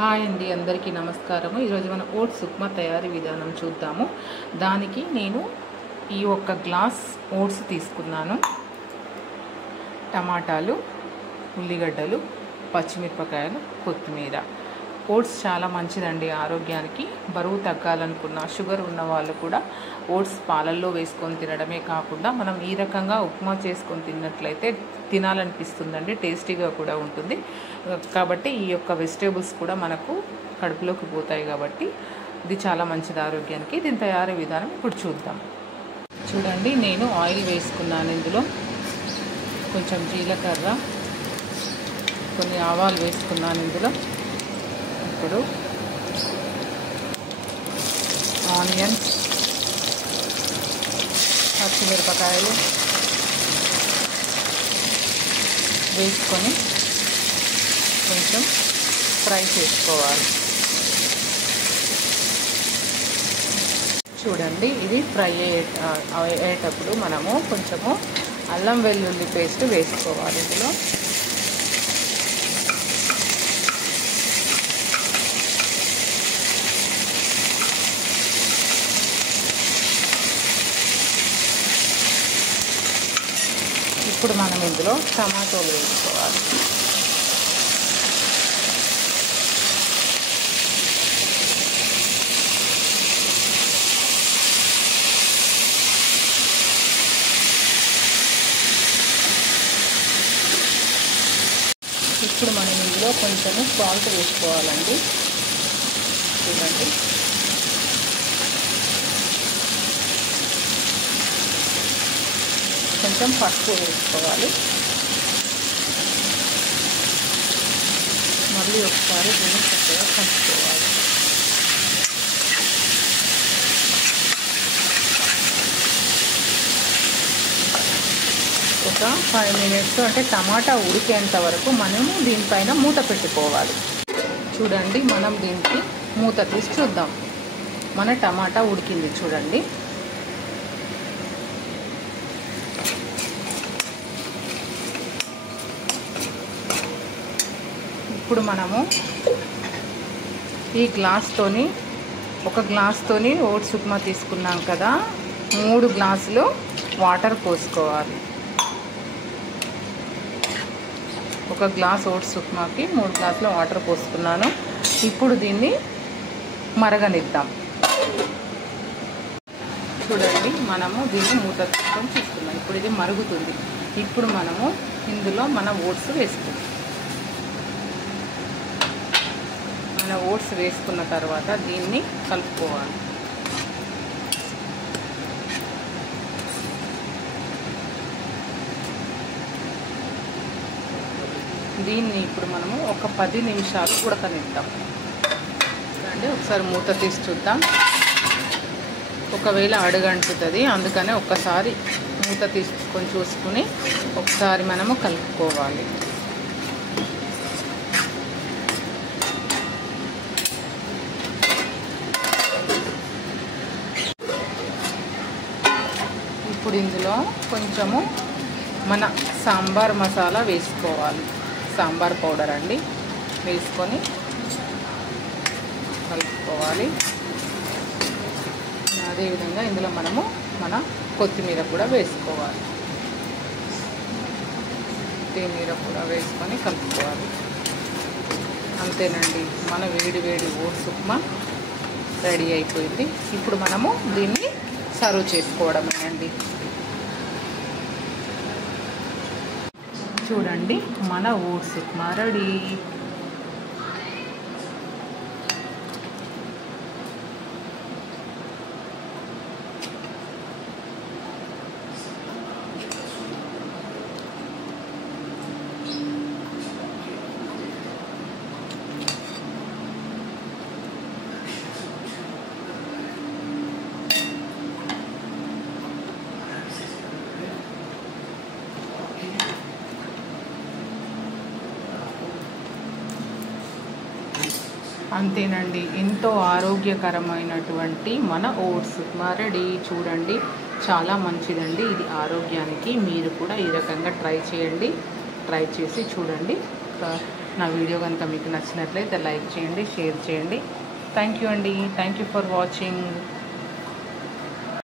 Hi అండి, అందరికీ నమస్కారము. ఈరోజు మనం ఓట్స్ ఉప్మా తయారీ విధానం చూద్దాము. దానికి నేను ఈ ఒక్క గ్లాస్ ఓట్స్ తీసుకున్నాను. టమాటాలు, ఉల్లిగడ్డలు, పచ్చిమిరపకాయలు, కొత్తిమీర. ఓట్స్ చాలా మంచిదండి ఆరోగ్యానికి. బరువు తగ్గాలనుకున్న, షుగర్ ఉన్న వాళ్ళు కూడా ఓట్స్ పాలల్లో వేసుకొని తినడమే కాకుండా మనం ఈ రకంగా ఉప్మా చేసుకొని తిన్నట్లయితే తినాలనిపిస్తుందండి. టేస్టీగా కూడా ఉంటుంది. కాబట్టి ఈ యొక్క వెజిటేబుల్స్ కూడా మనకు కడుపులోకి పోతాయి కాబట్టి ఇది చాలా మంచిది ఆరోగ్యానికి. దీని తయారీ విధానం ఇప్పుడు చూద్దాం. చూడండి, నేను ఆయిల్ వేసుకున్నాను. ఇందులో కొంచెం జీలకర్ర, కొన్ని ఆవాలు వేసుకున్నాను. ఇందులో ఇప్పుడు ఆనియన్స్, పచ్చిమిరపకాయలు వేసుకొని కొంచెం ఫ్రై చేసుకోవాలి. చూడండి, ఇది ఫ్రై అయ్యేటప్పుడు మనము కొంచెము అల్లం వెల్లుల్లి పేస్ట్ వేసుకోవాలి. ఇందులో ఇప్పుడు మనం ఇందులో టమాటోలు వేసుకోవాలి. ఇప్పుడు మనం ఇందులో కొంచెము సాల్ట్ వేసుకోవాలండి. చూడండి, కొంచెం పసుపు వేసుకోవాలి. మళ్ళీ ఒకసారి దీన్ని చక్కగా కలుపుకోవాలి. ఒక 5 మినిట్స్ అంటే టమాటా ఉడికేంత వరకు మనము దీనిపైన మూత పెట్టుకోవాలి. చూడండి, మనం దీనికి మూత తీసి చూద్దాం. మన టమాటా ఉడికింది చూడండి. ఇప్పుడు మనము ఈ గ్లాస్తోని, ఒక గ్లాస్తోని ఓట్స్ ఉప్మా తీసుకున్నాం కదా, 3 గ్లాసులు వాటర్ పోసుకోవాలి. ఒక గ్లాస్ ఓట్స్ ఉప్మాకి 3 గ్లాసుల వాటర్ పోసుకున్నాను. ఇప్పుడు దీన్ని మరగనిద్దాం. చూడండి, మనము దీన్ని మూత తీసుకొని చూసుకున్నాం. ఇప్పుడు ఇది మరుగుతుంది. ఇప్పుడు మనము ఇందులో మన ఓట్స్ వేసుకుందాం. మన ఓట్స్ వేసుకున్న తర్వాత దీన్ని కలుపుకోవాలి. దీన్ని ఇప్పుడు మనము ఒక 10 నిమిషాలు ఉడకనిద్దాం. అంటే ఒకసారి మూత తీసి చూద్దాం. ఒకవేళ అడుగంటుతుంది, అందుకనే ఒక్కసారి మూత తీసుకొని చూసుకుని ఒకసారి మనము కలుపుకోవాలి. ఇప్పుడు ఇందులో కొంచెము మన సాంబార్ మసాలా వేసుకోవాలి. సాంబార్ పౌడర్ అండి, వేసుకొని కలుపుకోవాలి. అదేవిధంగా ఇందులో మనము మన కొత్తిమీర కూడా వేసుకోవాలి. కొత్తిమీర కూడా వేసుకొని కలుపుకోవాలి. అంతేనండి, మన వేడి వేడి ఓట్స్ ఉప్మా రెడీ అయిపోయింది. ఇప్పుడు మనము దీన్ని సర్వ్ చేసుకోవడమేనండి. చూడండి, మన ఓట్స్ ఉప్మా రెడీ. అంతేనండి, ఎంతో ఆరోగ్యకరమైనటువంటి మన ఓట్స్ ఉప్మా రెడీ. చూడండి, చాలా మంచిదండి ఇది ఆరోగ్యానికి. మీరు కూడా ఈ రకంగా ట్రై చేయండి. ట్రై చేసి చూడండి. నా వీడియో కనుక మీకు నచ్చినట్లయితే లైక్ చేయండి, షేర్ చేయండి. థ్యాంక్ యూ అండి. Thank you for watching.